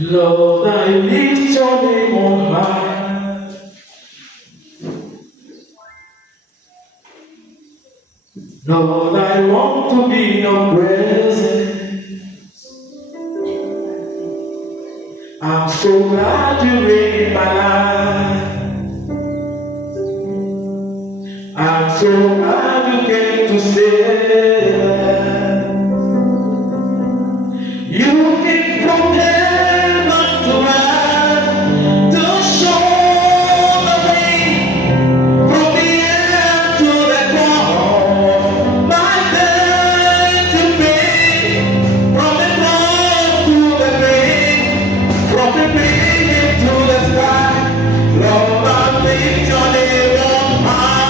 Lord, I lift your name on high. Lord, I want to be in your presence. I'm so glad you reign in my life. I'm so glad you came to save. You came from heaven to earth to show the way from the end to the cross. My debt to pay from the cross to the grave, from the grave to the sky. Lord, I lift your name on high.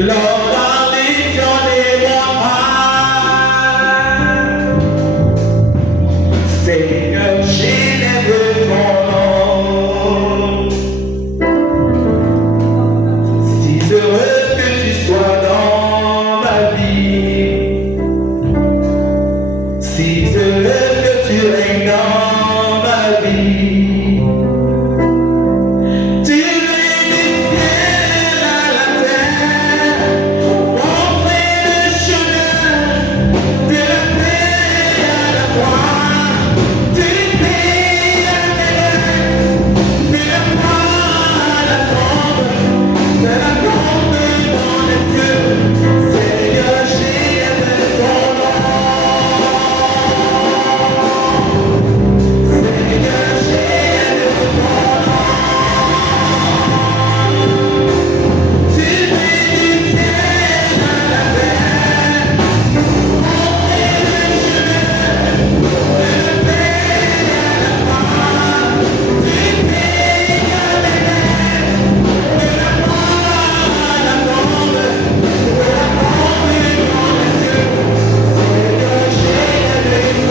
Lord, I lift your name on high. Seigneur, j'élève ton nom. Si heureux que tu sois dans ma vie, si heureux que tu règnes dans ma vie. Tu mets des ciels à la terre, montrer le chemin de la paix à la croix, du pays à la de la croix à la tombe, de la tombe dans les cieux. Seigneur, j'élève ton nom. Seigneur, j'élève ton nom. Tu mets du ciel à la terre, montrer le chemin de la paix à la croix, du pays à la de la croix à la tombe, de la tombe dans les cieux. Seigneur, j'élève ton nom.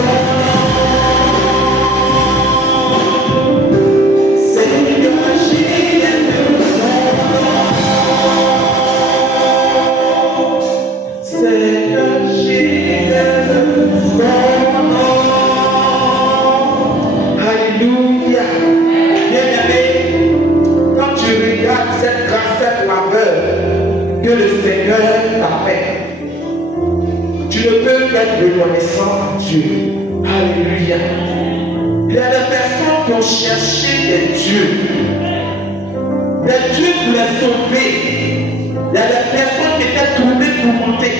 Seigneur, j'élève ton nom. Seigneur, j'élève ton nom. Alléluia. Bien-aimé, quand tu regardes cette grâce, cette faveur que le Seigneur t'a fait, tu ne peux qu'être reconnaissant à Dieu. Alléluia. Il y a des personnes qui ont cherché des dieux pour les sauver. Il y a des personnes qui étaient tombées pour monter,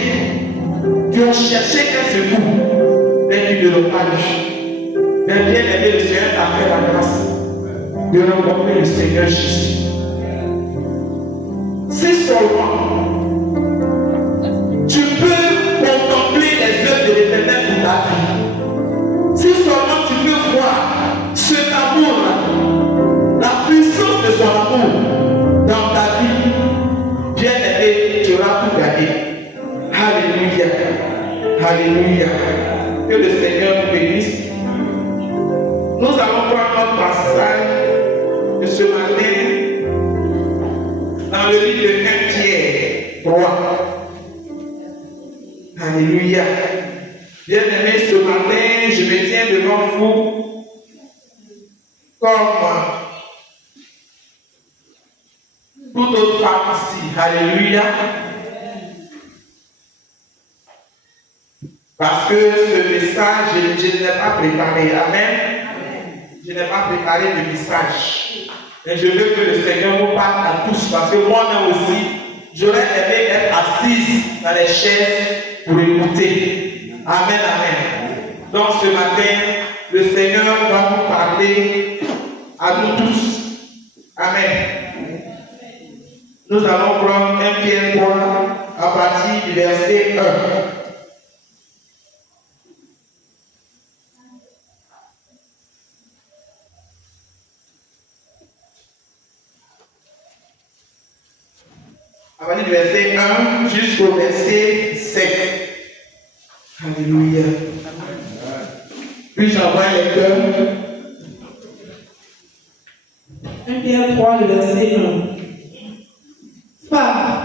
qui ont cherché un secours, mais qui ne l'ont pas eu. Mais bien aimé, le Seigneur t'a fait la grâce de rencontrer le Seigneur Jésus. Si seulement tu peux contempler les œuvres de l'Éternel pour ta vie, si seulement tu peux voir cet amour-là, la puissance de son amour dans ta vie, bien aimé, tu auras tout gagné. Alléluia. Alléluia. Que le Seigneur nous bénisse. Nous allons prendre notre passage de ce matin dans le livre de 1 Pierre 3. Alléluia. Bien aimé, ce matin, je me tiens devant vous comme toute autre femme ici. Alléluia. Parce que ce message, je ne l'ai pas préparé. Amen. Je n'ai pas préparé de message. Et je veux que le Seigneur vous parle à tous. Parce que moi-même aussi, j'aurais aimé être assise dans les chaises pour écouter. Amen, amen. Donc ce matin, le Seigneur va vous parler à nous tous. Amen. Nous allons prendre 1 Pierre 3 à partir du verset 1. À partir du verset 1 jusqu'au verset 7. Alléluia. Puis j'envoie les cœurs. 1 Pierre 3, le verset 1. Femmes,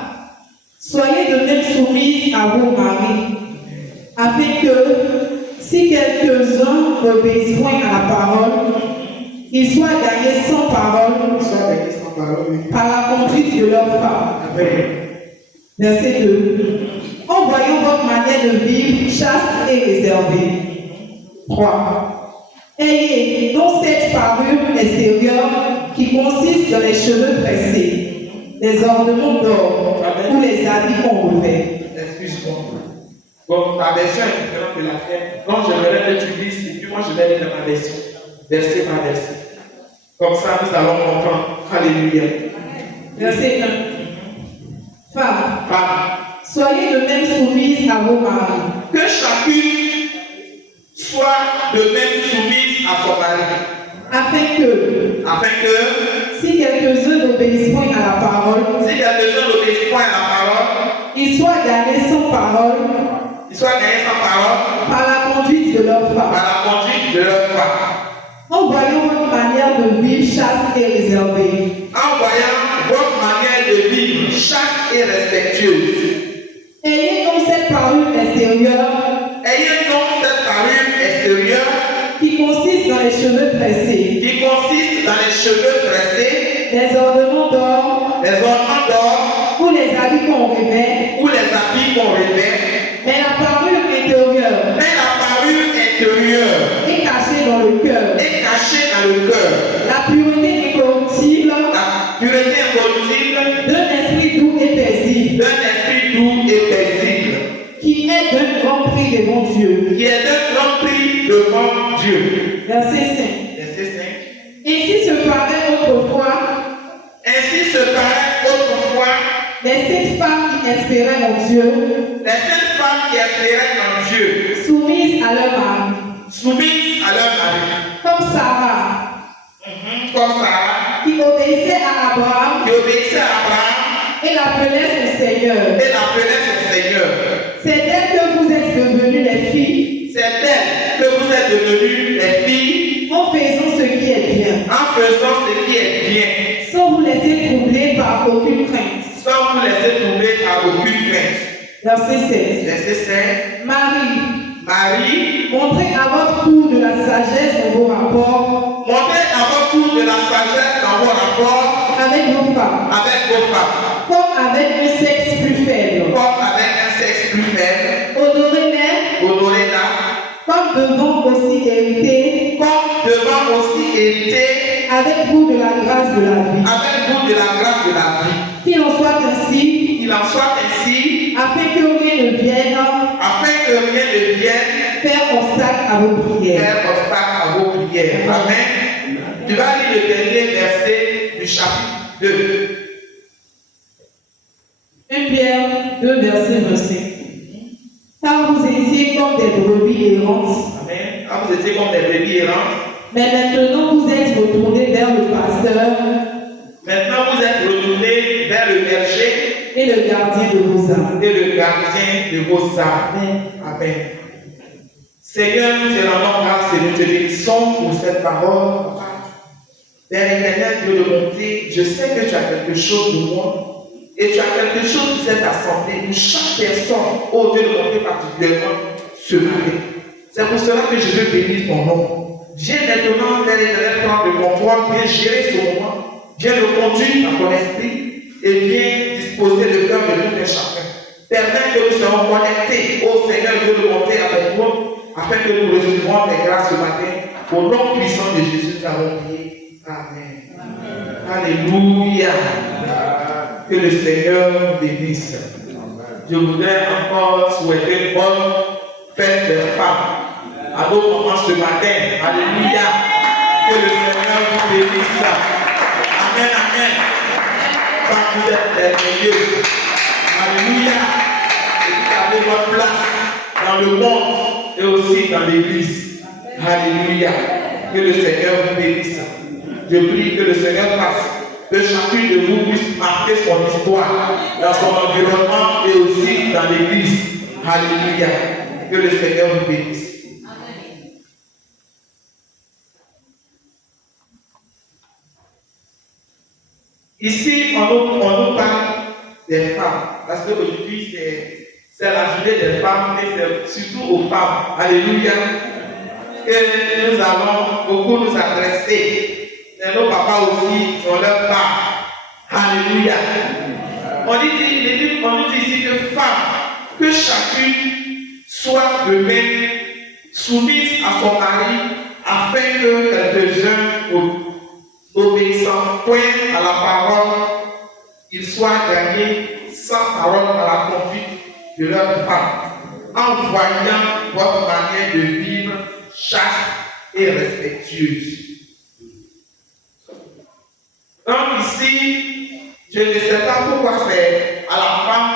soyez de même soumises à vos maris, afin que, si quelques-uns obéissent point à la parole, ils soient gagnés sans parole par la conduite de leur femme. Verset 2. En voyant votre manière de vivre chaste et réservée. 3. Ayez donc cette parure extérieure qui consiste dans les cheveux tressés, les ornements d'or ou les habits qu'on revêt. Excuse-moi. Bon, ta version est différente de la tienne. Donc, j'aimerais que tu lises et puis moi, je vais lire dans ma version. Verset par verset. Comme ça, nous allons comprendre. Alléluia. Verset 1. Femmes, Femme, soyez de même soumises à vos maris. que chacune soit de même soumise à son mari, Afin que, si quelques-uns n'obéissent point à la parole, si quelques-uns n'obéissent point à la parole, ils soient gagnés sans parole ils soient gagnés sans parole par la conduite de leur femme. par la conduite de leur femme. En voyant votre manière de vivre chaste et réservée. En voyant votre manière de vivre chaste et respectueuse. Ayez donc cette parure extérieure Ayez donc cette parure extérieure qui consiste dans les cheveux tressés, qui consiste dans les cheveux tressés, les ornements d'or les ornements d'or ou les habits qu'on revêt, ou les habits qu'on revêt. mais la parure intérieure Mais la parure intérieure est cachée dans le cœur. est cachée dans le cœur. La pureté incorruptible La pureté incorruptible d'un esprit doux et paisible, d'un esprit doux et paisible, qui est d'un grand prix devant Dieu. qui est d'un grand prix devant Dieu. Verset 5. Verset 5. Ainsi se parlait autrefois Ainsi se paraît autrefois les saintes femmes qui espéraient en Dieu, les saintes femmes qui espéraient en Dieu, soumises à leur mari, soumises à leur mari, comme Sarah, comme Sarah, qui obéissait à Abraham qui obéissait à Abraham et l'appelait son Seigneur. et l'appelait son Seigneur. C'est d'elle que vous êtes devenus les filles, C'est d'elle que vous êtes devenus les filles en faisant ce qui est bien, en faisant ce qui est bien, sans vous laisser troubler par aucune crainte. sans vous laisser tomber à aucune crainte. Verset 16. Verset 5. Marie, Marie, montrez à votre tour de la sagesse dans vos rapports montrez à votre tour de la sagesse dans vos rapports avec vos femmes, avec vos femmes, comme avec un sexe plus faible. comme avec un sexe plus faible, Honorez-les honorez-la, comme devant aussi hériter comme devant aussi hériter avec vous de la grâce de la vie. avec vous de la grâce de la vie. Qu'il en soit ainsi, Il en soit ainsi, afin que rien ne vienne afin que rien ne vienne faire obstacle à vos prières. faire obstacle à vos prières. Amen. Tu vas lire le dernier verset du chapitre 2. 1 Pierre 2, verset 25. Car vous étiez comme des brebis errantes, Amen. Quand vous étiez comme des brebis errantes, mais maintenant vous êtes retournés vers le pasteur maintenant vous êtes retournés vers le berger et le gardien de vos âmes. et le gardien de vos âmes. Amen. Seigneur, nous te rendons grâce et nous te bénissons pour cette parole. Père éternel, Dieu de bonté, je sais que tu as quelque chose de moi et tu as quelque chose pour cette assemblée, pour chaque personne, oh Dieu de bonté particulièrement ce matin. C'est pour cela que je veux bénir ton nom. Viens maintenant vers l'éternel prendre le contrôle, viens gérer ce moment, viens le conduire dans ton esprit et viens disposer le cœur de tout un chacun. Permets que nous soyons connectés au Seigneur de le monter avec nous, afin que nous recevrons tes grâces ce matin. Au nom puissant de Jésus, nous avons prié. Amen. Alléluia. Que le Seigneur nous bénisse. Je voudrais encore souhaiter une bonne fête des femmes à nos moments ce matin. Alléluia. Que le Seigneur vous bénisse. Amen, amen. Quand vous êtes merveilleux. Alléluia. Et vous avez votre place dans le monde et aussi dans l'église. Alléluia. Que le Seigneur vous bénisse. Je prie que le Seigneur fasse que chacun de vous puisse marquer son histoire dans son environnement et aussi dans l'église. Alléluia. Que le Seigneur vous bénisse. Ici, on nous parle des femmes. Parce qu'aujourd'hui, c'est la journée des femmes et c'est surtout aux femmes. Alléluia. Que nous allons beaucoup nous adresser. Et nos papas aussi ont leur part. Alléluia. On dit ici que femme, que chacune soit de même soumise à son mari afin que quelques-uns obéissant point à la parole, ils soient gagnés sans parole à la conduite de leur femme, en voyant votre manière de vivre chaste et respectueuse. Donc ici, je ne sais pas pourquoi c'est à la femme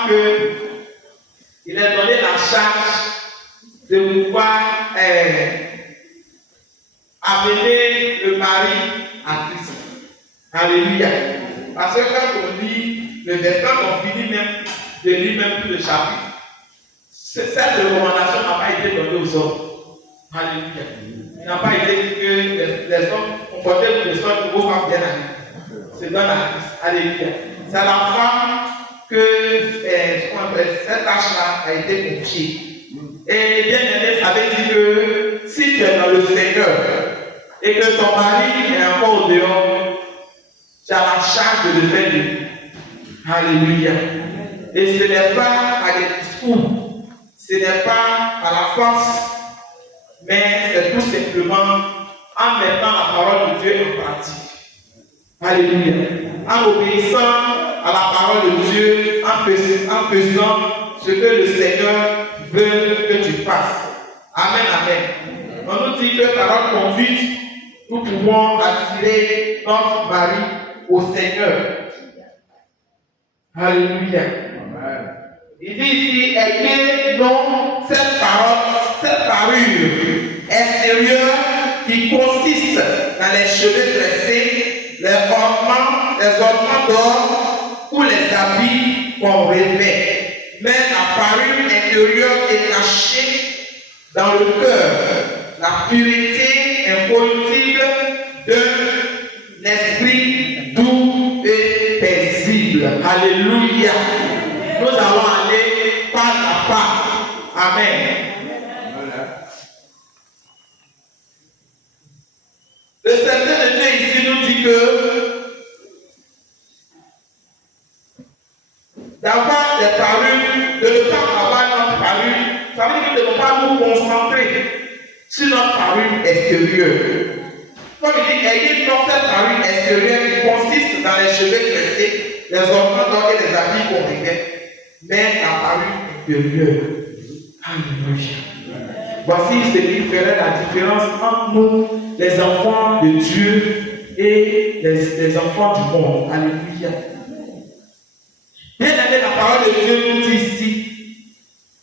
qu'il est donné la charge de pouvoir amener le mari à Christ. Alléluia. Parce que quand on lit le verset, on finit même de lire même tout le chapitre. Cette recommandation n'a pas été donnée aux hommes. Alléluia. Il n'a pas été dit que les hommes comportaient les femmes pour vos femmes bien amies. C'est dans la Christ. Alléluia. C'est à la femme que cette tâche-là a été confiée. Et bien aimé, ça veut dire que si tu es dans le Seigneur et que ton mari est encore au dehors, tu as la charge de le faire de lui. Alléluia. Et ce n'est pas à des discours, ce n'est pas à la force, mais c'est tout simplement en mettant la parole de Dieu en pratique. Alléluia. En obéissant à la parole de Dieu, en faisant ce que le Seigneur veut que tu fasses. Amen, amen. On nous dit que par notre conduite, nous pouvons attirer notre mari au Seigneur. Alléluia. Il dit ici, ayez donc cette parure extérieure qui consiste dans les cheveux tressés, les ornements d'or ou les habits qu'on revêt. Mais la parure intérieure est cachée dans le cœur, la pureté incorruptible d'un esprit doux et paisible. Alléluia. Nous allons aller pas à pas. Amen. Le Seigneur de Dieu ici nous dit que d'avoir des parures, de ne pas avoir notre parure, ça veut dire de ne pas nous concentrer sur notre parure extérieure. Comme il dit, ayez donc cette parure extérieure qui consiste dans les cheveux tressés, les ornements d'or et les habits qu'on revêt, mais la parure intérieure. Alléluia. Voici ce qui ferait la différence entre nous, les enfants de Dieu, et les enfants du monde. Alléluia. Bien aimé, la parole de Dieu nous dit ici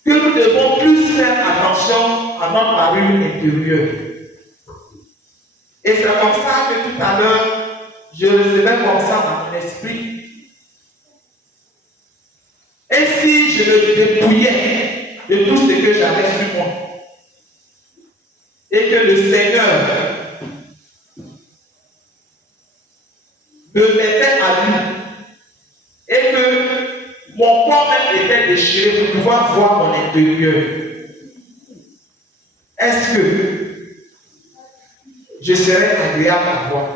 que nous devons plus faire attention à notre parure intérieure. Et c'est comme ça que tout à l'heure, je recevais comme ça dans mon esprit. Et si je me dépouillais de tout ce que j'avais sur moi, et que le Seigneur me mettait à lui, et que mon corps même était déchiré pour pouvoir voir mon intérieur, est-ce je serai agréable à voir.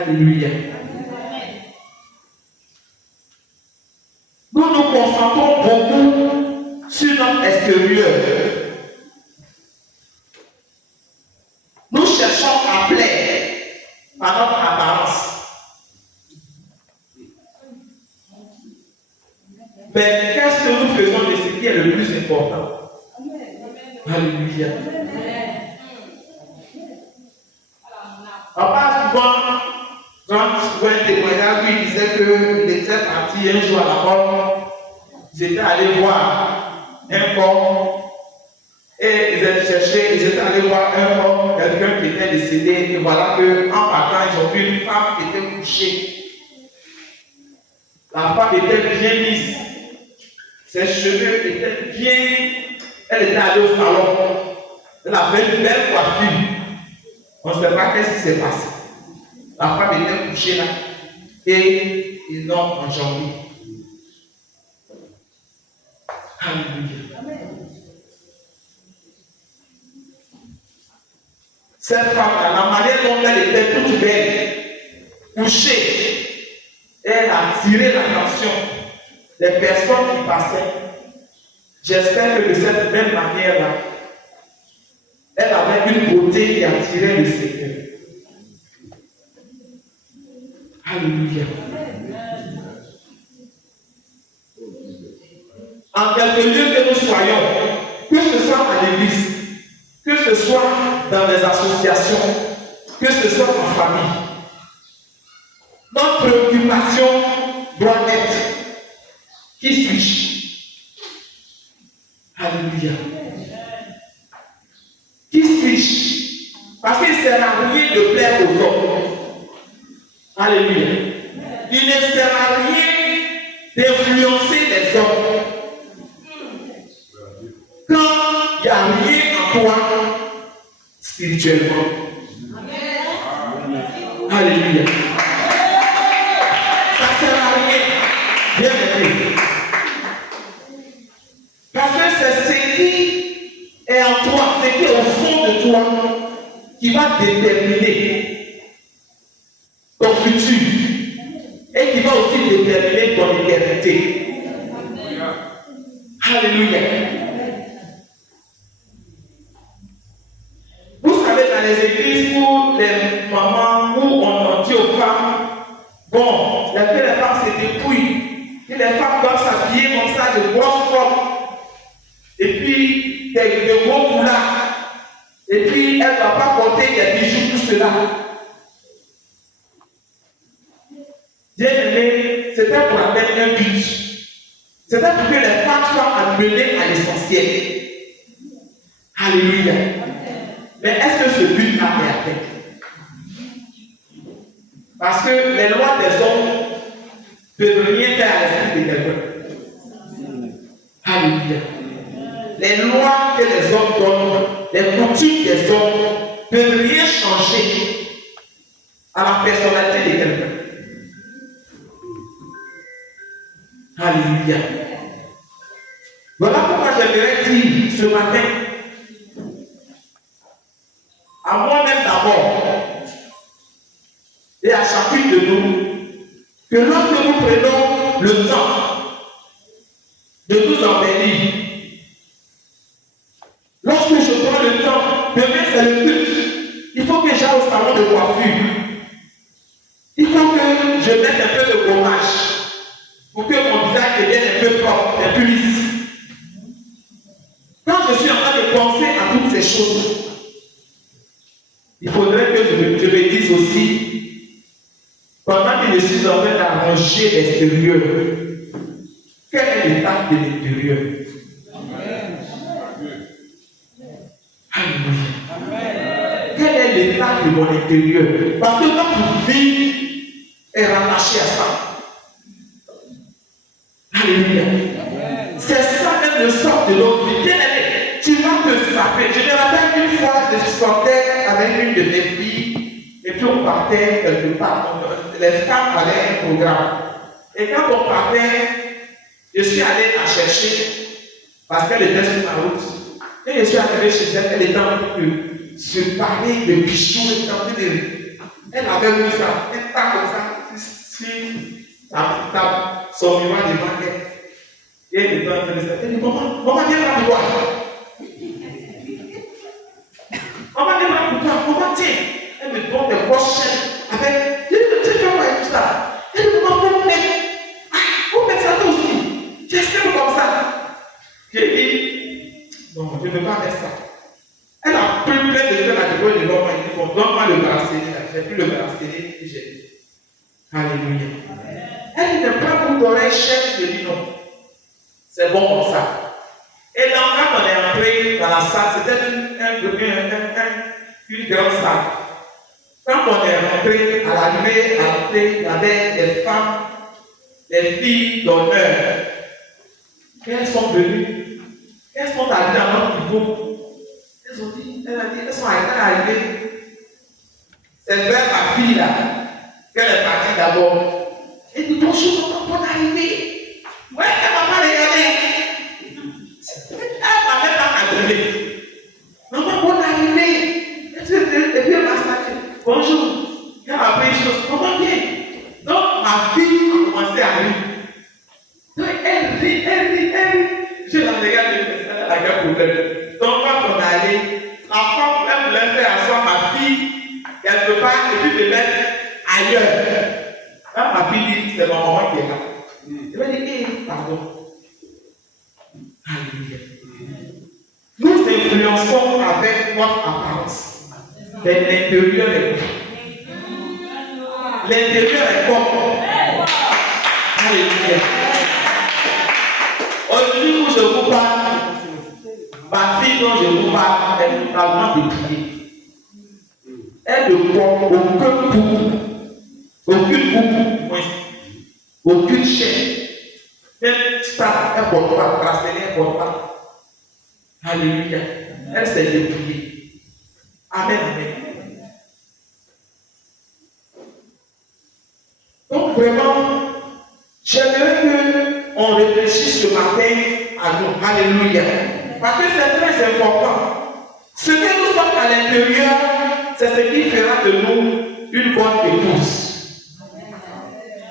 Alléluia. Nous nous concentrons beaucoup sur notre extérieur. Nous cherchons à plaire par notre apparence. Mais qu'est-ce que nous faisons de ce qui est le plus important? Alléluia. On parle souvent, quand tu vois un témoignage où il disait qu'il était parti un jour à la mort, ils étaient allés voir un corps et ils étaient allés voir un corps, quelqu'un qui était décédé, et voilà qu'en partant, ils ont vu une femme qui était couchée. La femme était bien lisse, ses cheveux étaient bien, elle était allée au salon, elle avait une belle coiffure. On ne sait pas qu'est-ce qui s'est passé. La femme était couchée là et ils l'ont enjambée. Alléluia. Cette femme-là, la manière dont elle était toute belle, couchée, elle a attiré l'attention des personnes qui passaient. J'espère que de cette même manière-là, elle avait une beauté qui attirait le Seigneur. Alléluia. En quelque lieu que nous soyons, que ce soit à l'église, que ce soit dans des associations, que ce soit en famille, notre préoccupation doit être: qui suis-je? Alléluia. Qui suis-je? Parce qu'il ne sert à rien de plaire aux hommes. Alléluia. Il ne sert à rien d'influencer les hommes. Quand il n'y a rien en toi spirituellement. Alléluia. Ça ne sert à rien. Bien aimé. Parce que c'est ce qui est en toi, ce qui est au fond de toi, qui va déterminer ton futur et qui va aussi déterminer ton éternité. Alléluia. Vous savez, dans les églises où les mamans, où on dit aux femmes, bon, les femmes se dépouillent, et les femmes doivent s'habiller comme ça, de grosses robes, et puis de gros foulards, et puis elles ne doivent pas porter des bijoux, tout cela. Bien aimé, c'était pour atteindre un but. C'était pour que les femmes soient amenées à l'essentiel. Alléluia. Mais est-ce que ce but a été atteint? Parce que les lois des hommes ne peuvent rien faire à l'esprit de quelqu'un. Alléluia. Les lois que les hommes donnent, les coutumes des hommes ne peuvent rien changer à la personnalité de quelqu'un. Alléluia. Voilà pourquoi j'aimerais dire ce matin, à moi-même d'abord, et à chacune de nous, que lorsque nous prenons le temps de nous embellir, lorsque je prends le temps, demain c'est le but, il faut que j'aille au salon de coiffure, il faut que je mette un peu de gommage, pour que mon visage devienne un peu propre, un peu lisse. Quand je suis en train de penser à toutes ces choses, il faudrait que je me dise aussi, pendant que je suis en train d'arranger l'extérieur, quel est l'état de l'intérieur? Alléluia. Quel est l'état de mon intérieur? Parce que notre vie est rattachée à ça. Alléluia. C'est ça même le sort de notre vie. Tu vas te saper. Je me rappelle une fois, je sortais avec une de mes filles et puis on partait quelque part. Les femmes avaient un programme. Et quand on partait, je suis allé la chercher parce qu'elle était sur ma route. Et je suis arrivé chez elle, elle était en train de se parler de bijoux, elle était en train de. Elle avait vu ça, elle tape comme ça, sur sa table, son miroir devant elle. Et elle était en train de se dire, elle dit, maman, viens là pour toi. Maman, viens là pour toi, maman, tiens. Elle me donne des grosses chaînes avec, tu fais quoi avec tout ça? Elle dit, maman, faut mettre ça toi aussi. Tu es simple comme ça. J'ai dit, non, je ne veux pas faire ça. Elle a pris plein de choses à l'école de l'homme. Elle dit, bon, donne-moi le bracelet. J'ai pris le bracelet et j'ai dit, alléluia. Elle dit, ne pas pour d'oreille chère. Je dis non. C'est bon comme ça. Et donc, quand on est entré dans la salle, c'était une grande salle. Quand on est rentré à l'arrivée, il y avait des femmes, des filles d'honneur. Elles sont venues, elles sont arrivées à notre niveau. Elles ont dit, elles sont arrivées. C'est vers ma fille là, qu'elle est partie d'abord. Elle dit, bonjour, maman, bonne arrivée. Ouais, elle m'a pas regardé. Elle m'a même pas regardé. Maman, bonne arrivée. Et puis elle m'a dit, bonjour. Elle m'a pris une chose, comment bien? Donc ma fille a commencé à rire. Donc elle rit. Je la regarde, elle a un problème. Donc quand on est allé, la femme, elle voulait faire asseoir ma fille quelque part et puis me mettre ailleurs. Quand ma fille dit, c'est ma maman qui est là. Je vais dire, pardon. Alléluia. Nous influençons avec notre apparence. Mais l'intérieur est bon. L'intérieur est bon. Alléluia. Aujourd'hui où je vous parle, ma fille dont je vous parle est totalement dépliée. Elle ne prend aucune boucle, aucune chaîne. Même ça, elle ne porte pas, bracelet, elle ne porte pas. Alléluia. Elle s'est dépliée. Amen. Donc vraiment, j'aimerais qu'on réfléchisse ce matin à nous. Alléluia. Parce que c'est très important. Ce que nous sommes à l'intérieur, c'est ce qui fera de nous une bonne épouse.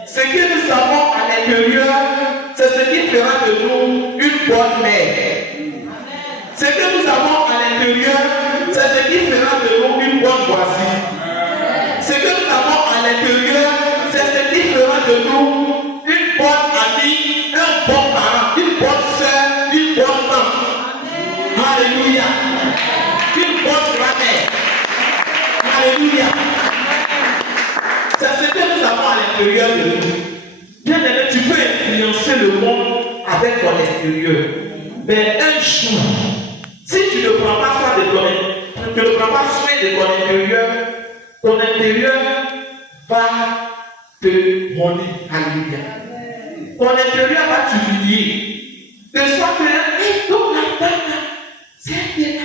Ce que nous avons à l'intérieur, c'est ce qui fera de nous une bonne mère. Ce que nous avons à l'intérieur, c'est ce qui fera de nous une bonne voisine. Ce que nous avons à l'intérieur, c'est ce qui fera de nous une bonne amie, un bon parent, une bonne soeur, une bonne femme. Alléluia. Une bonne grand-mère. Alléluia. C'est ce que nous avons à l'intérieur de nous. Bien aimé, tu peux influencer le monde avec ton extérieur. Mais un jour, si tu ne prends pas soin de ton intérieur va te rendre. Alléluia. Ton intérieur va t'humilier. De sorte que, donc la dame, c'est un bien là.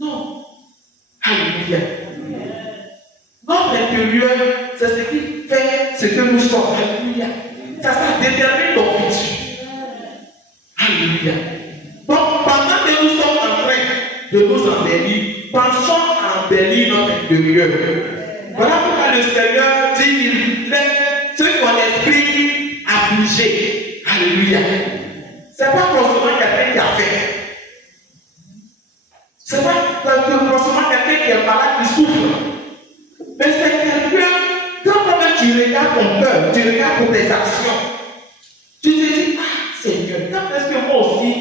Non. Alléluia. Notre intérieur, c'est ce qui fait ce que nous sommes. Alléluia. Ça détermine ton futur. Alléluia. Donc, pendant que nous sommes en train de nous embellir, pensons à embellir notre intérieur. Voilà pourquoi le Seigneur dit qu'il fait ceux qui ont l'esprit affligé. Alléluia. Ce n'est pas forcément quelqu'un qui a fait. Ce n'est pas forcément quelqu'un qui est malade, qui souffre. Mais c'est quelqu'un, quand même tu regardes ton cœur, tu regardes pour tes actions, tu te dis, ah Seigneur, quand est-ce que moi aussi,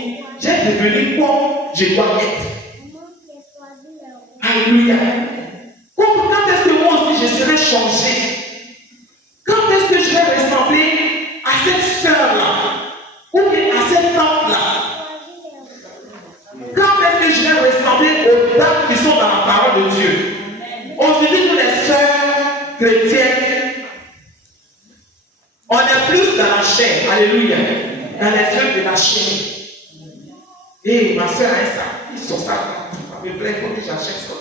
j'ai devenu comme je dois être? Alléluia. Quand est-ce que moi aussi je serai changé? Quand est-ce que je vais ressembler à cette sœur-là? Ou bien à cette tante-là? Quand est-ce que je vais ressembler aux dames qui sont dans la parole de Dieu? Aujourd'hui, nous les sœurs chrétiennes, on est plus dans la chair. Alléluia. Dans les œuvres de la chair. Et ma soeur a ça. Ils sont ça. Ça me plaît, il faut que j'achète ça.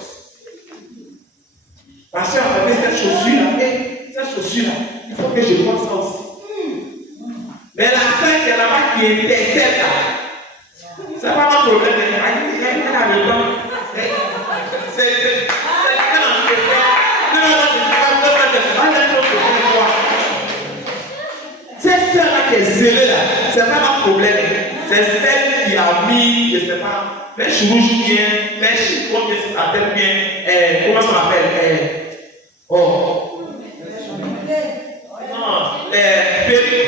Ma soeur a fait cette chaussure-là. Et cette chaussure-là, il faut que je vois ça aussi. Mais la soeur qui est là-bas qui intercède là, C'est pas mon problème. Elle a le temps. C'est ce qu'elle a envie de faire. Cette sœur-là qui est zélée là, c'est pas mon problème. C'est celle qui a mis, je ne sais pas, les chourouches bien, les chiffons bien, ça s'appelle bien, comment ça s'appelle? Oh. Non, perruques,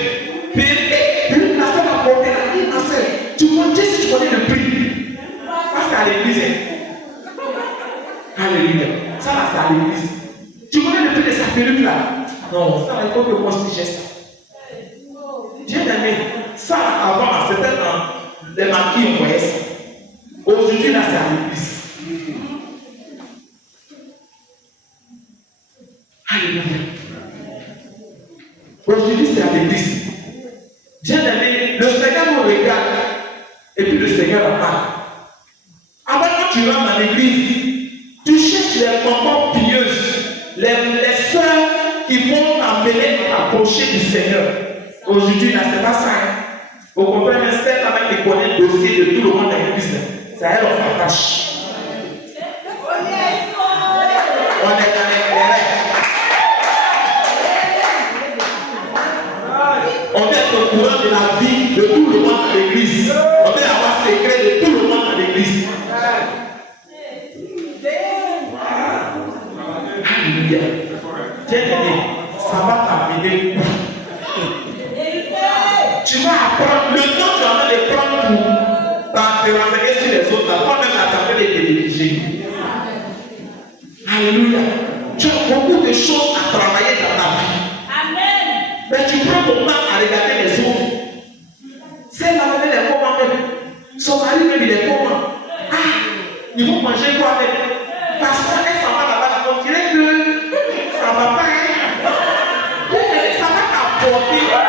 la sœur m'a porté là, tu connais si tu connais le prix. Ça c'est à l'église. Alléluia. Ça là c'est à l'église. Tu connais le prix de sa perruque là? Non, ça il faut que moi aussi j'ai ça. Bien aimé, ça avant c'était dans les maquis ouest. Aujourd'hui là c'est à l'église. Alléluia. Aujourd'hui c'est à l'église. Bien aimé, le Seigneur nous regarde et puis le Seigneur en parle. Avant quand tu rentres dans l'église, tu cherches les mamans pieuses, les sœurs qui vont t'amener à t'approcher du Seigneur. Aujourd'hui, là, c'est pas ça. Au contraire, même celle qui connaît le dossier de tout le monde dans l'église, c'est à elle qu'on s'attache. On est dans l'intérêt. On est au courant de la vie de tout le monde dans l'église. On peut avoir secret de tout le monde dans l'église. Alléluia. Bien-aimé, ça va t'amener. Tu vas apprendre, le temps tu vas de prendre pour te renseigner sur les autres, toi-même à t'appeler les diriger. Alléluia. Tu as beaucoup de choses à travailler dans ta vie. Amen. Mais tu prends ton temps à regarder les autres. Celle-là, elle est comment même? Son mari même il est comment? Ah, ils vont manger quoi avec? Parce qu'elle s'en va là-bas, on dirait que ça ne va pas. Ça va t'apporter quoi?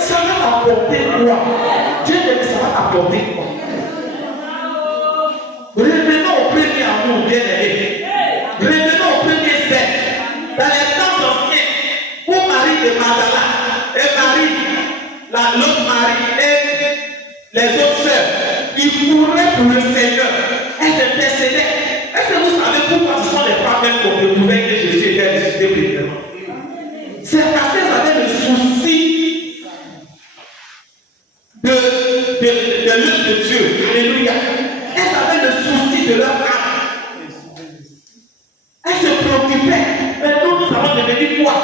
Ça va t'apporter quoi? Dieu dit ça va t'apporter quoi? Revenons au premier amour, bien aimé. Revenons au premier zèle. Dans les temps anciens, où Marie de Magdala et Marie, l'autre Marie et les autres sœurs, ils couraient pour le Seigneur. Elles intercédaient. Est-ce que vous savez pourquoi ce sont les femmes même qu'on découvrait que Jésus était ressuscité précisément? C'est parce qu'elles avaient le souci de l'œuvre de Dieu. Alléluia. Elles avaient le souci de leur âme. Elles se préoccupaient. Mais nous avons devenu quoi?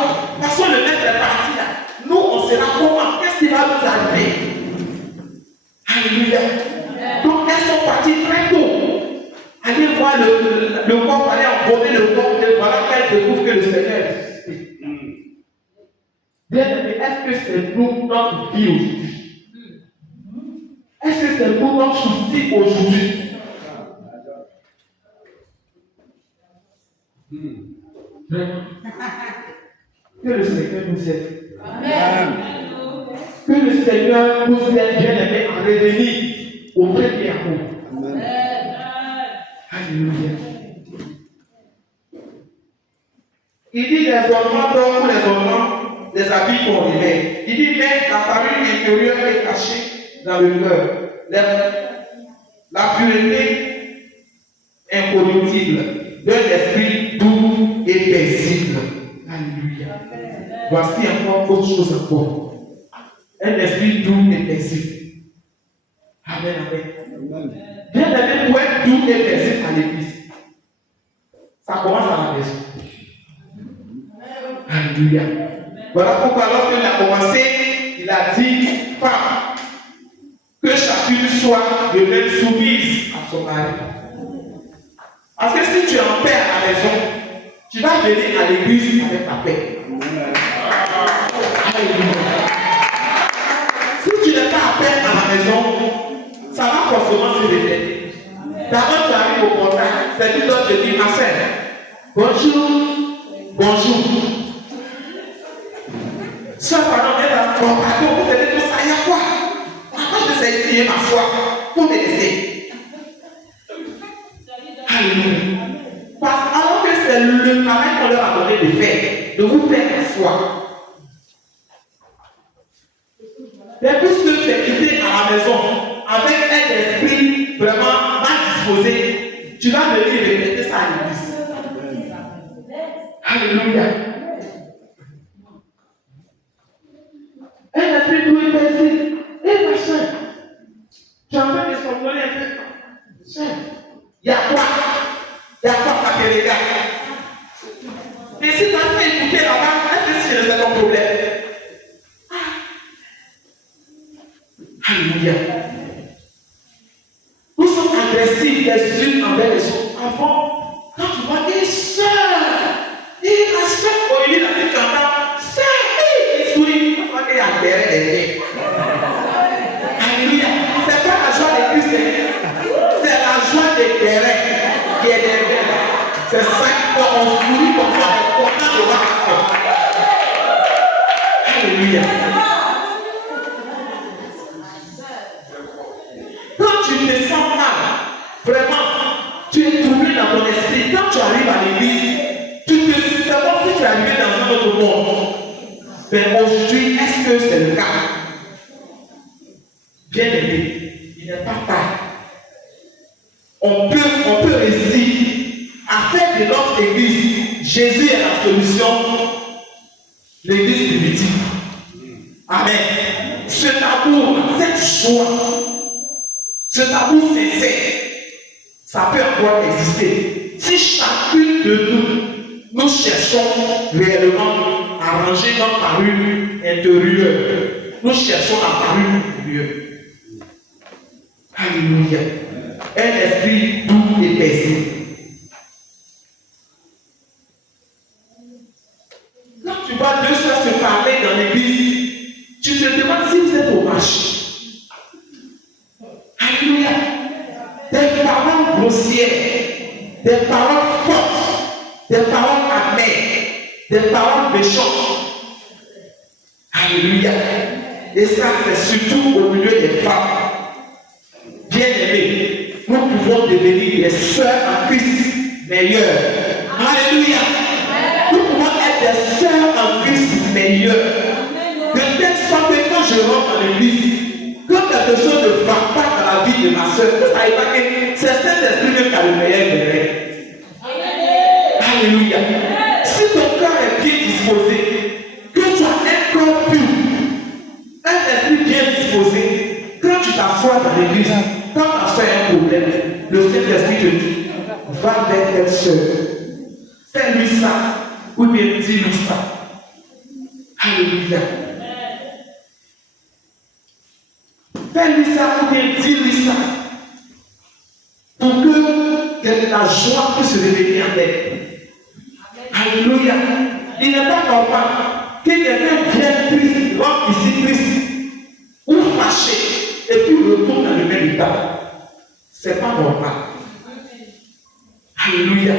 Parce que le maître est parti là. Nous, on sera comment? Qu'est-ce qui va nous arriver? Alléluia. Donc, elles sont parties très tôt. Allez voir le corps, allez embaumer le corps, et voilà qu'elles découvrent que le Seigneur est ressuscité. Bien aimé, est-ce que c'est nous notre vie aujourd'hui? Est-ce que c'est nous notre souci aujourd'hui? Vraiment. Que le Seigneur nous aide. Amen. Que le Seigneur nous aide, bien aimé, à revenir au premier amour. Amen. Alléluia. Il dit les ornements d'or ou les ornements des habits qu'on réveille. Il dit mais la parure intérieure est cachée dans le cœur. La pureté incorruptible d'un esprit doux et paisible. Alléluia. Voici encore autre chose encore. Un esprit doux et paisible. Amen, amen. Bien aimé, pour être doux et paisible à l'église, ça commence à la maison. Alléluia. Voilà pourquoi lorsqu'il a commencé, il a dit, femme, que chacune soit de même soumise à son mari. Parce que si tu es en paix à la maison, tu vas venir à l'église avec ta paix. Alléluia. Si tu n'es pas en paix à la maison, ça va forcément se répéter. D'abord, tu arrives au contact, c'est tout l'autre te dit, ma sœur, bonjour, bonjour. Soeur, pardon, elle va se tromper, vous allez tout ça, il y a quoi? Pourquoi je sais essayer ma foi pour me laisser? Alléluia. Parce alors que c'est le travail qu'on leur a donné de faire, de vous faire asseoir. Depuis que tu es quitté à la maison avec un esprit vraiment mal disposé, tu vas venir répéter ça à l'église. Alléluia. Un esprit doux et paisible. Et ma soeur, tu es en train de s'envoler un peu. Soeur, il y a quoi? Il y a quoi à te regarder? Et si tu as fait écouter là-bas, est-ce que c'est ton problème? Alléluia. Nous sommes agressifs les unes envers les autres. Avant, quand tu vois des soeurs, et la soeur, au lieu de la fille qui entend, soeur, il sourit, tu vois qu'il y a derrière les Alléluia. C'est pas la joie des Christ, c'est la joie des terrains qui est derrière. C'est ça qu'on sourit comme ça, on est content de voir ça. Alléluia. Quand tu te sens mal, vraiment, tu es troublé dans ton esprit. Quand tu arrives à l'église, tu te sens comme si tu es arrivé dans un autre monde. Mais aujourd'hui, est-ce que c'est le cas? Bien aimé, il n'est pas tard. On peut réussir à faire de notre église. Jésus est la solution. L'église primitive. Amen. Cet amour, cette joie, cet amour sincère, ça peut encore exister. Si chacune de nous cherchons réellement à ranger notre parure intérieure, nous cherchons la parure intérieure. Alléluia. Un esprit doux et paisible. Quand tu vois deux soeurs se parler dans l'église, tu te demandes si vous êtes au marché. Alléluia. Des paroles grossières, des paroles fortes, des paroles amères, des paroles méchantes. Alléluia. Et ça, c'est surtout au milieu des femmes. Bien-aimés, nous pouvons devenir des sœurs en Christ meilleures. Alléluia. Nous pouvons être des sœurs en Christ meilleures. De telle sorte que quand je rentre dans l'église, quand quelque chose ne va pas dans la vie de ma soeur, vous ne savez pas que c'est Saint-Esprit qui a le meilleur degré. Alléluia. Si ton cœur est bien disposé, que tu as un corps pur, un esprit bien disposé, quand tu t'assois dans l'église, quand ta soeur a un problème, le Saint-Esprit te dit, va vers telle soeur, fais-lui ça, ou bien dis-lui ça. Alléluia. Fais-lui ça ou bien dis-lui ça. Pour que la joie puisse se réveiller en elle. Alléluia. Il n'est pas normal que quelqu'un vienne triste, rentre ici triste, ou fâché, et puis retourne dans le même état. Ce n'est pas normal. Alléluia.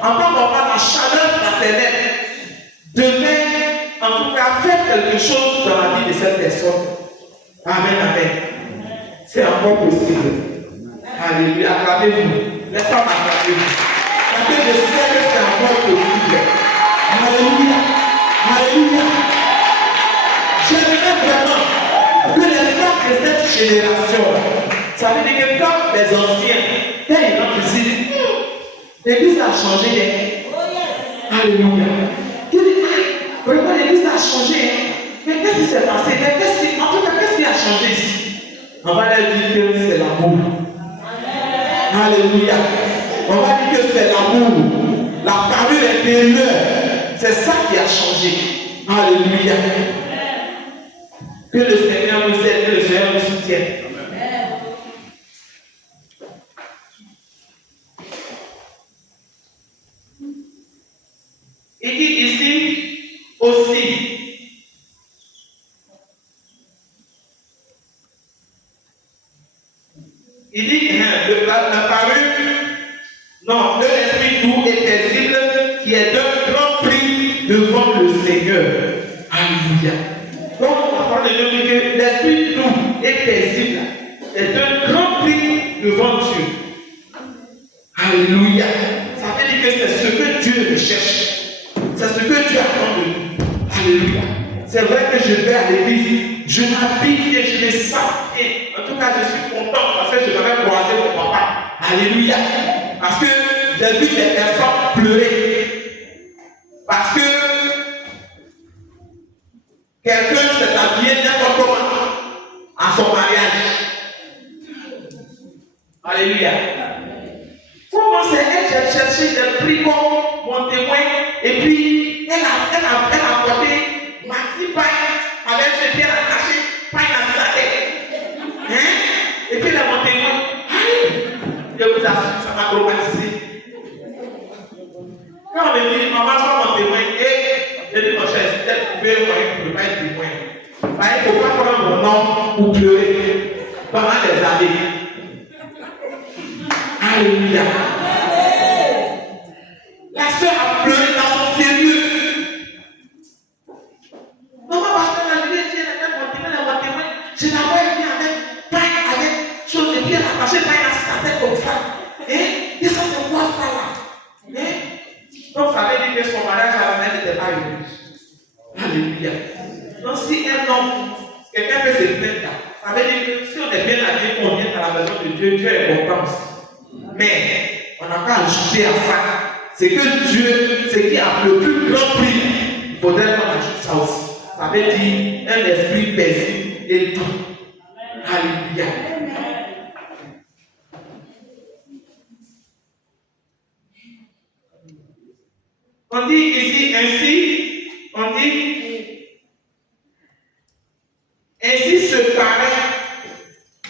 En pas normal, la chaleur fraternelle devait en tout cas faire quelque chose dans la vie de cette personne. Amen, amen. C'est encore possible. Alléluia. Acclamez-vous. Les femmes, acclamez-vous. Parce que je sais que c'est encore possible. Alléluia. Alléluia. J'aimerais vraiment que les femmes de cette génération, ça veut dire que quand les anciens, quand ils rentrent ici, l'église a changé. Alléluia. Vraiment, l'église a changé. Mais qu'est-ce qui s'est passé? En tout cas, qu'est-ce qui a changé ici? On va leur dire que c'est l'amour. Alléluia. On va dire que c'est l'amour. La parure intérieure. C'est ça qui a changé. Alléluia. Que le Seigneur nous aide, que le Seigneur nous soutienne. Il dit ici aussi. Il dit la parure, non, l'esprit doux et paisible qui est d'un grand prix devant le Seigneur. Alléluia. Donc la parole de Dieu dit que l'esprit doux et paisible est d'un grand prix devant Dieu. Alléluia. Ça veut dire que c'est ce que Dieu recherche. C'est ce que Dieu attend de nous. Alléluia. C'est vrai que je vais à l'église, je m'habille et je me sens bien. En tout cas, je suis content parce que je m'avais croisé mon papa. Alléluia. Parce que j'ai vu des personnes pleurer. Parce que quelqu'un s'est habillé n'importe comment à son mariage. Alléluia. Comment c'est elle, j'ai cherché des prix comme mon témoin et puis elle a porté ma fille paille avec ses pieds attachés, paille dans sa tête. Hein? Et puis elle a mon témoin. Je vous assure, ça m'a traumatisé. Quand on me dit, maman, sois mon témoin, et je dis, mon cher, si elle pouvait pour ne pas être témoin. Il ne faut pas prendre mon nom pour pleurer pendant des années. Alléluia. La soeur a pleuré dans son sérieux. Maman, parce que la vie est mon témoin, je la vois bien avec paille, avec chose de bien attachée, paille dans sa tête comme ça. Et ça, c'est quoi ça là? Donc, ça veut dire que son mariage à la main n'était pas une. Alléluia. Donc, si un homme, quelqu'un peut se plaindre là, ça veut dire que si on est bien habillé, on vient à la maison de Dieu, Dieu est content aussi. Mais on n'a pas ajouté à ça. C'est que Dieu, ce qui a le plus grand prix, il faudrait qu'on ajoute ça aussi. Ça veut dire un esprit paisible et tout. Alléluia. On dit ici ainsi, on dit ainsi se paraît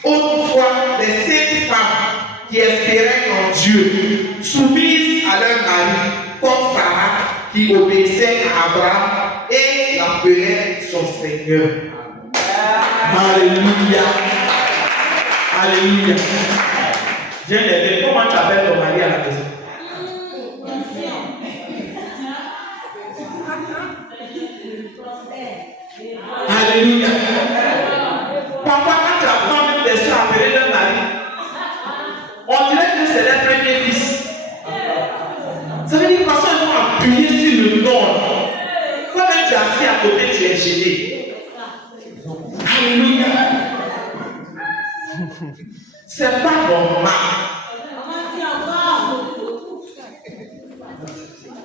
autrefois les saintes femmes qui espéraient en Dieu, soumises à leur mari, comme Sarah qui obéissait à Abraham et l'appelait son Seigneur. Alléluia. Alléluia. Viens d'aider. Comment tu appelles ton mari à la maison? Alléluia. Papa, quand tu apprends même des soeurs à appeler leur mari, on dirait que c'est leur premier fils. Ça veut dire parce qu'ils vont appuyer sur le nom. Quand même tu es assis à côté, tu es gêné. Alléluia. C'est pas normal.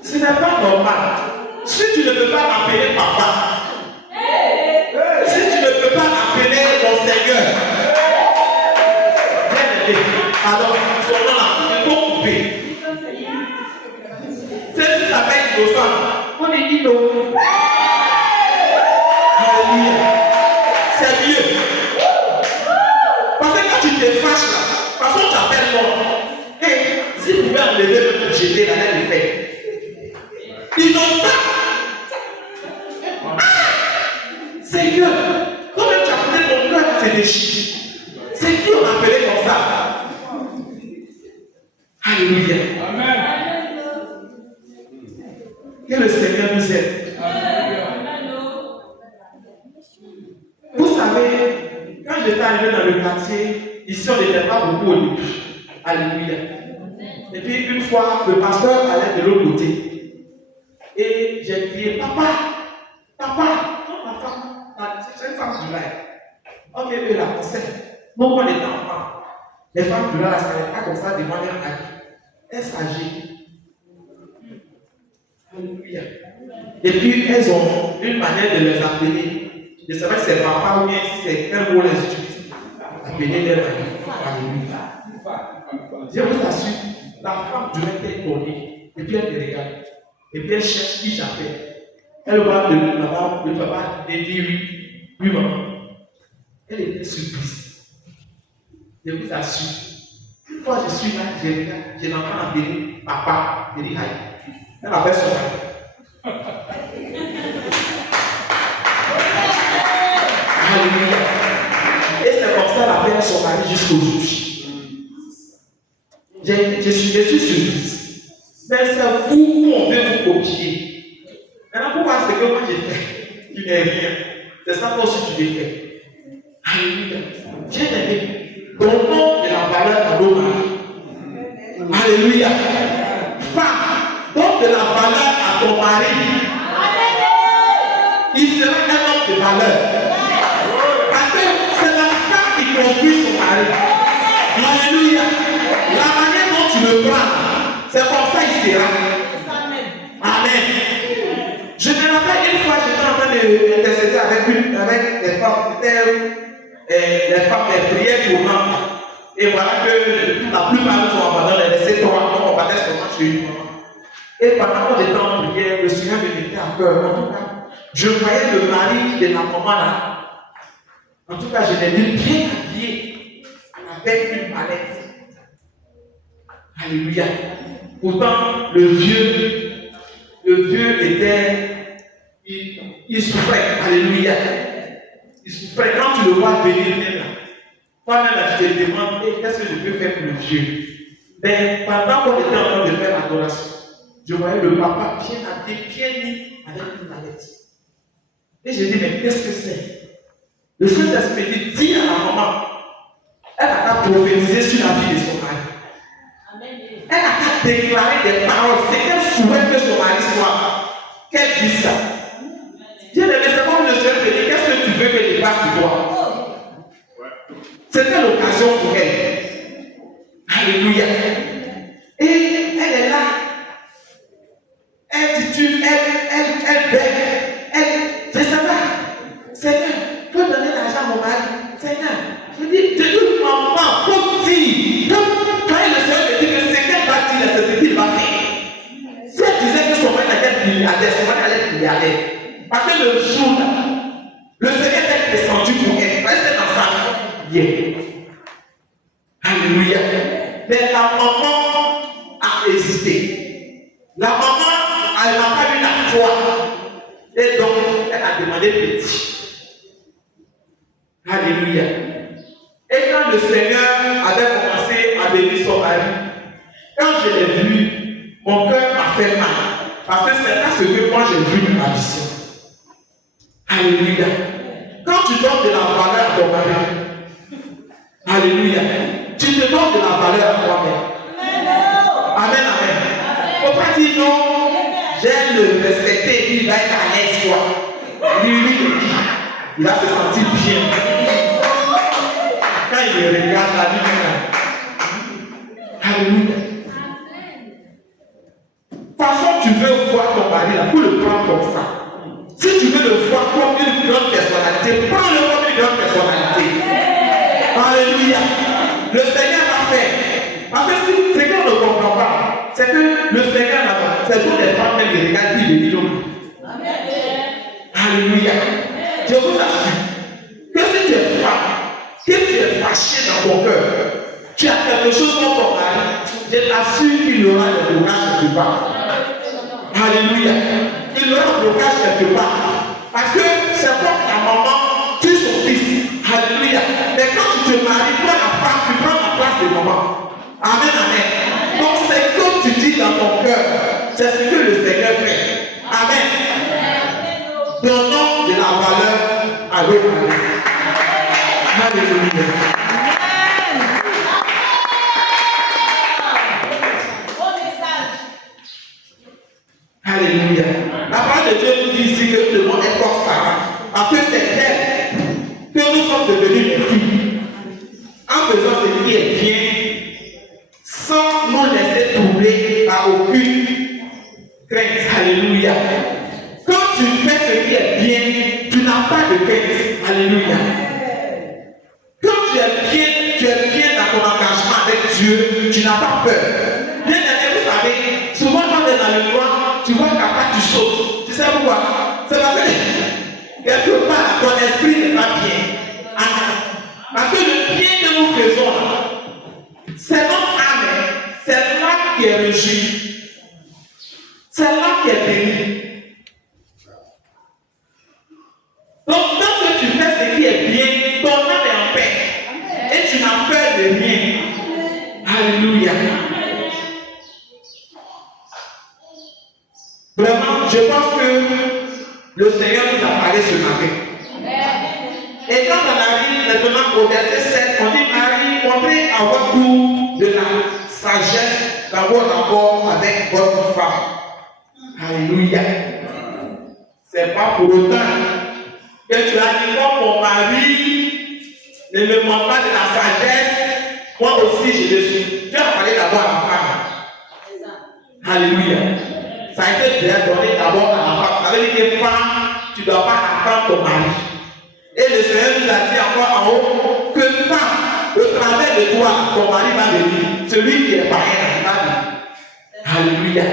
Ce n'est pas normal. Si tu ne peux pas appeler papa, si tu ne peux pas appeler ton Seigneur, alors son nom là, il faut couper. C'est ce qui s'appelle innocent. On est innocent. Alléluia. C'est mieux. Parce que quand tu te fâches là, parce que tu appelles ton. Et si vous pouvez enlever le jeter là, elle le fait. Innocent. Seigneur, comment tu as appelé ton cœur c'est déchiré? C'est qui on appelait comme ça? Alléluia. Amen. Que le Seigneur nous aide. Vous savez, quand j'étais arrivé dans le quartier, ici on n'était pas beaucoup au début. Alléluia. Et puis une fois, le pasteur allait de l'autre côté. Et j'ai crié, papa, papa, ma femme, c'est une femme du lac. Ok, eux là, on sait. Non, on est enfants. Les femmes du lac, ça n'est pas comme ça devant leur mari. Elles s'agissent. Alléluia. Et puis elles ont une manière de les appeler. Je ne sais pas si c'est papa ou bien si c'est quel mot les utilise. Appeler leur mari. Alléluia. Je vous assure, la femme du lac est étonnée. Et puis elle te regarde. Et puis elle cherche qui j'appelle. Elle va de là-bas, le papa, et dit oui, oui maman. Elle était surprise. Je vous assure. Une fois je suis là, je l'entends appeler papa, je dis aïe. Elle appelle son mari. Alléluia. Et c'est comme ça elle appelle son mari jusqu'aujourd'hui. Je suis surprise. Mais c'est vous où on veut vous copier. Maintenant, pourquoi c'est que moi j'ai fait? Tu n'es rien. C'est ça aussi que tu veux faire. Alléluia. Bien aimé. Donnons de la valeur à nos maris. Alléluia. Femme, donne de la valeur à ton mari. Il sera un homme de valeur. C'est comme ça il sera. Amen. Je me rappelle une fois, j'étais en train d'intercéder avec les femmes. C'était les femmes des prières tournantes. Et voilà que la plupart de nous sont abandonnés, laissés 3 ans, on battait seulement chez une maman. Et pendant qu'on était en prière, le Seigneur me mettait à cœur. En tout cas, je voyais le mari de la maman là. En tout cas, je l'ai vu bien habillé avec une mallette. Alléluia. Pourtant, le vieux était, il souffrait. Alléluia. Il souffrait. Quand tu le vois venir même là, toi-même là, tu te demandes, qu'est-ce que je peux faire pour le vieux? Mais pendant qu'on était en train de faire l'adoration, je voyais le papa bien habillé, bien mis avec une mallette. Et j'ai dit, mais qu'est-ce que c'est? Le Saint-Esprit dit, dis à la maman, elle n'a qu'à prophétiser sur la vie de son mari. Elle n'a qu'à déclarer des paroles. C'est qu'elle souhaite que son mari soit. Qu'elle dise ça. Dieu ne laisse pas le Seigneur te dire, qu'est-ce que tu veux que je fasse pour toi? C'était l'occasion pour elle. Alléluia. Et elle est là. Elle titube, elle bête. Je sais pas. Seigneur, peux donner l'argent à mon mari. Seigneur, je dis, de toute maman, faut dire. Quand le Seigneur te dit que c'est qu'elle va dire, c'est ce qu'il va faire. Si elle disait que son mari allait milliardaire, son mari allait milliardaire. Parce que le jour là, le Seigneur est descendu pour elle. Restez dans sa vie. Alléluia. Mais la maman a hésité. La maman, elle n'a pas eu la foi. Et donc, elle a demandé petit. Alléluia. Et quand le Seigneur avait commencé à bénir son mari, quand je l'ai vu, mon cœur m'a fait mal. Parce que c'est pas ce que moi j'ai vu de ma vision. Alléluia. Quand tu donnes de la valeur à ton mari, alléluia, tu te donnes de la valeur à toi-même. Amen, amen. Il ne faut pas dire non, j'aime le respecter, il va être à l'aise, quoi. Lui, il va se sentir bien. Quand il regarde la vie, alléluia. De toute façon, tu veux voir ton mari là, pour le prendre comme ça. Si tu veux le voir comme une grande personnalité, prends-le comme une grande personnalité. Alléluia. Le Seigneur l'a fait. Parce que si c'est qu'on ne comprend pas, c'est que le Seigneur l'a fait. C'est pour les femmes qui regardent les vidéos. Alléluia. Je vous assure que si tu es femme, que tu es fâché dans ton cœur, tu as quelque chose contre ton mari, je t'assure qu'il aura le blocage quelque part. Alléluia. Il aura un blocage quelque part. Parce que c'est comme ta maman tue son fils. Alléluia. Mais quand tu te maries, prends la femme, tu prends la place de maman. Amen, amen. Donc c'est comme tu dis dans ton cœur, c'est ce que le Seigneur fait. Amen. Donnons de la valeur à l'autre. Alléluia. Alléluia. La parole de Dieu nous dit ici que tout le monde est constant. Parce que c'est elle que nous sommes devenus des filles. En faisant ce qui est bien, sans nous laisser troubler par aucune crainte. Alléluia. Quand tu fais ce qui est bien, tu n'as pas de crainte. Alléluia. Quand tu es bien dans ton engagement avec Dieu, tu n'as pas peur. Bien aimé, vous savez, souvent quand tu es dans le noir, tu vois qu'après tu sautes. Tu sais pourquoi? C'est parce que quelque part ton esprit n'est pas bien. Parce que le bien que nous faisons là, c'est notre âme, c'est l'âme qui est régie. C'est l'âme qui est bénie. Donc quand tu fais ce qui est bien, ton âme est en paix. Et tu n'as peur de rien. Alléluia. Vraiment, je pense que le Seigneur nous a parlé ce matin. Et quand on arrive maintenant au verset 7, on dit Marie, montrez à votre tour de la sagesse dans vos rapports avec votre femme. Alléluia. C'est pas pour autant que tu as dit, moi, mon mari ne me montre pas de la sagesse, moi aussi je le suis. Tu as parlé d'abord à la femme. Alléluia. Ça a été déjà donné d'abord à la femme. Ça veut dire que femme, tu ne dois pas attendre ton mari. Et le Seigneur nous a dit encore en haut que femme, au travers de toi, ton mari va venir. Celui qui est païen va venir. Alléluia.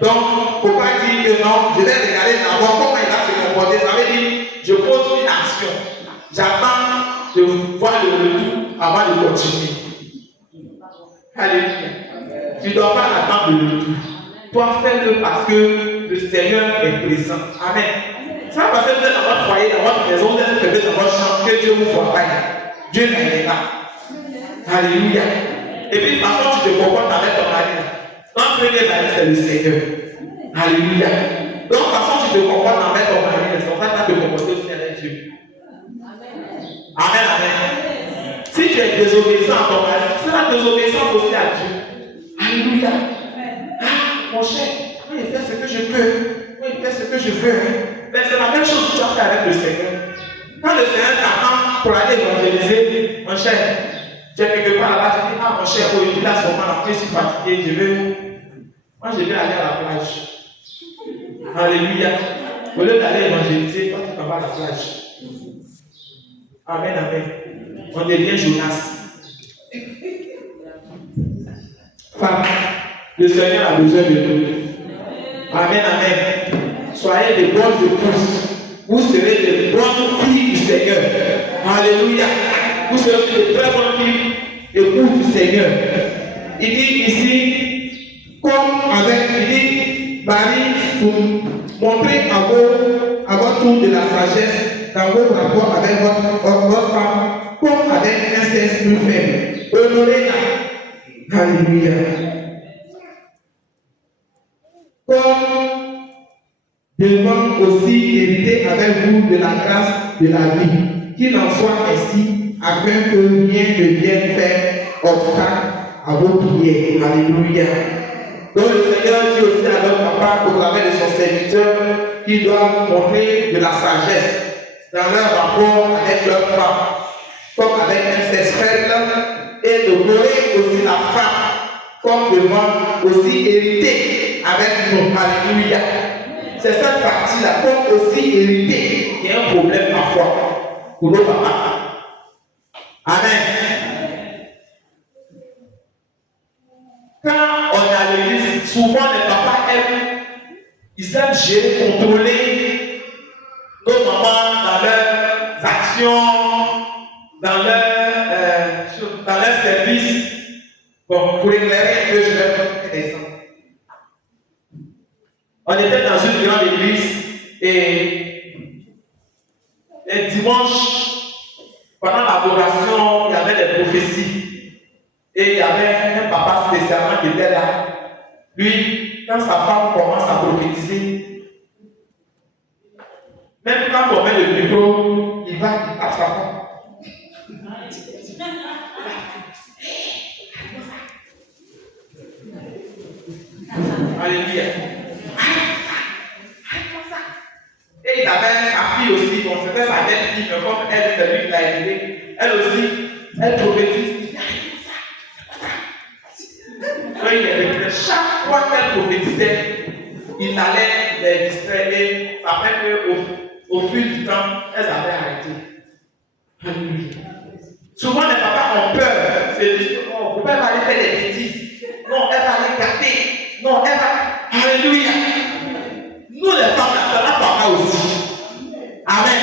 Donc, pourquoi dire que non, je vais regarder d'abord comment il va se comporter. Ça veut dire, je pose une action. J'attends de voir le retour avant de continuer. Alléluia. Tu ne dois pas attendre le retour. Toi, fais-le parce que le Seigneur est présent. Amen. Ça va parce que vous êtes dans votre foyer, dans votre maison, vous êtes préparé dans votre chambre, que Dieu vous voit pas. Dieu n'est pas. Alléluia. Et puis, de toute façon, tu te comportes avec ton mari. Ton premier mari, c'est le Seigneur. Alléluia. Donc, de toute façon, tu te comportes avec ton mari, c'est pour ça que tu vas te comporter aussi avec Dieu. Amen, amen. Si tu es désobéissant à ton mari, tu seras désobéissant aussi à Dieu. Alléluia. Ah, mon cher, moi, il fait ce que je peux. Moi, il fait ce que je veux. Mais c'est la même chose que tu as fait avec le Seigneur. Quand le Seigneur t'attend pour aller évangéliser, mon cher, tu es quelque part là-bas, tu dis, ah, mon cher, aujourd'hui, là, ce moment, après, je suis fatigué, moi, je vais aller à la plage. Alléluia. Au lieu d'aller évangéliser, toi, tu t'en vas à la plage. Amen, amen. On devient Jonas. Femme, le Seigneur a besoin de nous. Amen, amen. Soyez des bonnes épouses. Vous serez des bonnes filles du Seigneur. Alléluia. Vous serez des très bonnes filles, épouses du Seigneur. Il dit ici, comme avec, il dit, Marie, montrez à votre tour de la sagesse dans vos rapports avec votre femme, comme avec un sexe plus faible. Honorez-la. Alléluia. Comme devant aussi hériter avec vous de la grâce de la vie, qu'il en soit ainsi, afin que rien ne vienne faire obstacle à vos prières. Alléluia. Donc le Seigneur dit aussi à notre papa, au travers de son serviteur, qu'il doit montrer de la sagesse dans leur rapport avec leur femme, comme avec un sexe faible, et d'honorer aussi la femme, comme devant aussi hériter avec nous. Alléluia. C'est cette partie-là, comme aussi hériter, qui est un problème parfois pour nos papas. Amen. Quand on est à l'église, souvent les papas ils aiment gérer, contrôler nos mamans dans leurs actions, dans leur service. Bon, pour éclairer un peu, je vais prendre un exemple. On était dans une grande église et dimanche, pendant l'adoration, il y avait des prophéties. Et il y avait un papa spécialement qui était là. Lui, quand sa femme commence à prophétiser, même quand on met le micro, il va à sa femme. Alléluia. Et il avait sa fille aussi, bon, c'était sa belle fille, mais comme elle, c'est lui qui l'a aidé. Elle aussi, elle prophétise. Chaque fois qu'elle prophétisait, il allait les distraire et ça fait qu'au fil du temps, elles avaient arrêté. Alléluia. Souvent les papas ont peur. C'est dire, oh, pourquoi elle va aller faire des bêtises? Non, elle va aller gâter. Non, elle va. Alléluia. Nous les femmes, c'est la papa aussi. Amen.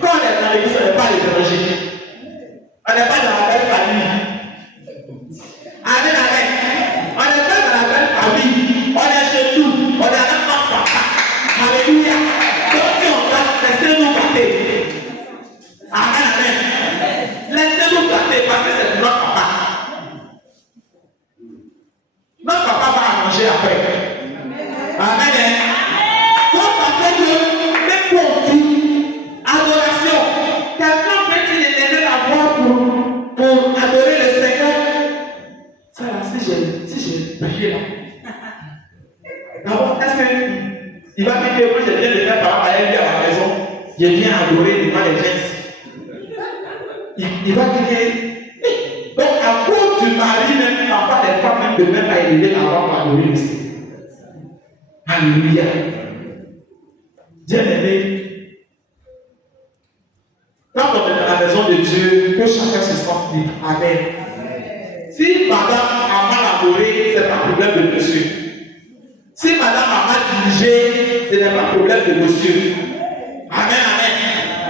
Quand on est dans l'église, on n'est pas les évangéliques. On n'est pas dans la belle famille. Amen, amen. On n'est pas dans la belle famille. On est chez nous. On est avec notre papa. Alléluia. Donc si on va, laissez-nous gâter. Amen, amen. Laissez-nous gâter parce que c'est notre papa. Notre papa va manger après. Amen. Donc ça fait que même pour on dit adoration, quelqu'un peut-il élever la voix pour adorer le Seigneur? Ça là, si j'ai prié là. D'abord, est-ce qu'il va dire que moi je viens de faire par rapport à elle à la maison, je viens adorer devant les gens. Il va dire que. Donc à cause du mari, même parfois les femmes même ne peuvent pas élever la voix pour adorer le Seigneur. Alléluia. Bien-aimé, quand on est dans la maison de Dieu, que chacun se sente libre. Amen. Si madame a mal laboré, ce n'est pas un problème de monsieur. Si madame a mal dirigé, ce n'est pas un problème de monsieur. Amen, amen.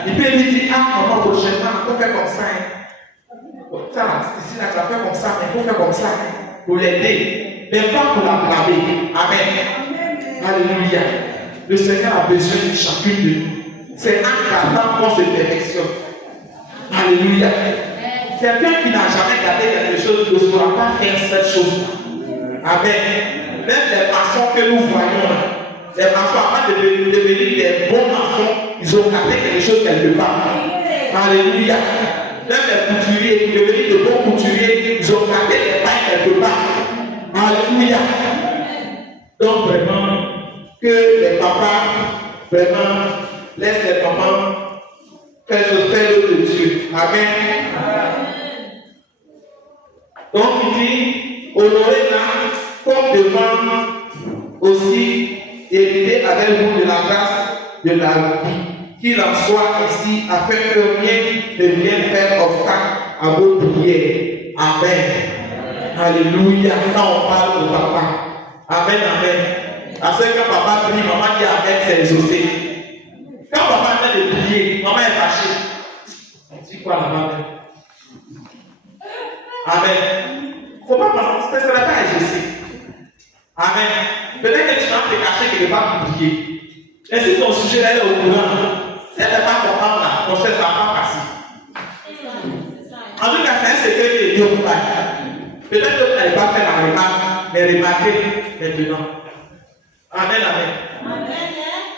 Il peut lui dire, ah, maman, prochainement, il faut faire comme ça. Ça, ici, là, tu vas faire comme ça, mais il faut faire comme ça pour l'aider. Mais pas pour la blâmer. Amen. Alléluia. Le Seigneur a besoin de chacune de nous. C'est un gardant qu'on se perfectionne. Alléluia. Quelqu'un qui n'a jamais gardé quelque chose ne saura pas faire cette chose. Amen. Même les maçons que nous voyons, les maçons, avant de devenir des bons maçons, ils ont gardé quelque chose quelque part. Alléluia. Même les couturiers, pour devenir de bons couturiers, ils ont gardé des pailles quelque part. Alléluia. Donc vraiment, que les papas, vraiment, laissent les mamans faire l'œuvre de Dieu. Amen. Donc il dit, honorez-la comme devant aussi hériter avec vous de la grâce de la vie, qu'il en soit ainsi, afin que rien ne vienne faire obstacle à vos prières. Amen. Alléluia. Quand on parle au papa. Amen, amen. Parce que quand papa prie, maman dit Amen, c'est exaucé. Quand papa est en train de prier, maman est fâchée. On dit quoi là-bas? Amen. Il ne faut pas penser que ce ne serait pas exaucé. Amen. Peut-être que tu vas te cacher quelque part pour prier. Et si ton sujet est au courant, si elle n'est pas contente là, ton chef ne va pas passer. En tout cas, c'est un secret qui est Dieu pour toi. Peut-être que tu n'allais pas faire la remarque, mais remarquez maintenant. Amen, amen.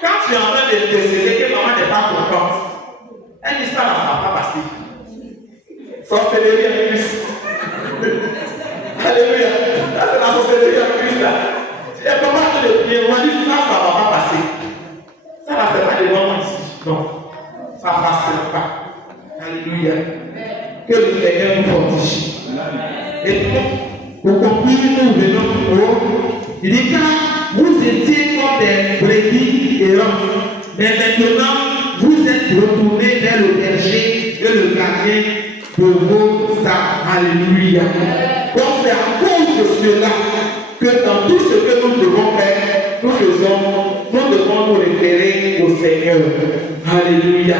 Quand tu es en train de décider que maman n'est pas contente, elle dit ça, ça ne va pas passer. Sorcellerie en plus. Alléluia. Ça, c'est la sorcellerie en plus. Et comment tu le prier? On dit ça, ça ne va pas passer. Ça, là, c'est pas des moments ici. Non. Ça ne passera pas. Alléluia. Que le Seigneur nous fortifie. Et pour conclure, nous venons au haut. Il dit car vous étiez comme des brebis errantes, mais maintenant vous êtes retournés vers le berger et le gardien de vos âmes. Alléluia. Donc c'est à cause de cela que dans tout ce que nous devons faire, nous devons nous référer au Seigneur. Alléluia.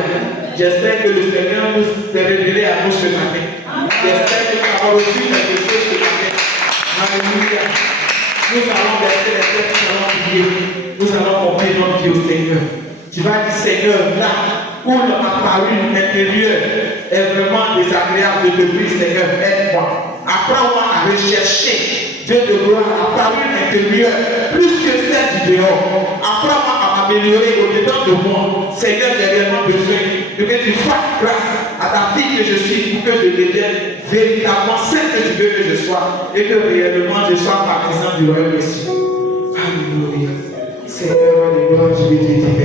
J'espère que le Seigneur nous s'est révélé à nous ce matin. J'espère que nous avons reçu quelque chose ce matin. Alléluia. Nous allons verser les têtes, nous allons prier. Nous allons confier notre vie au Seigneur. Tu vas dire, Seigneur, là où ma parole intérieure est vraiment désagréable de te prier, Seigneur, aide-moi. Apprends-moi à rechercher Dieu de gloire, la parole intérieure, plus que celle du dehors. Apprends-moi à m'améliorer au-dedans de moi. Seigneur, j'ai réellement besoin de que tu fasses grâce à ta fille que je suis pour que je devienne véritablement celle que tu veux que je sois et que réellement je sois partisan du royaume des cieux. Alléluia. Seigneur, de gloire, je vais te dire.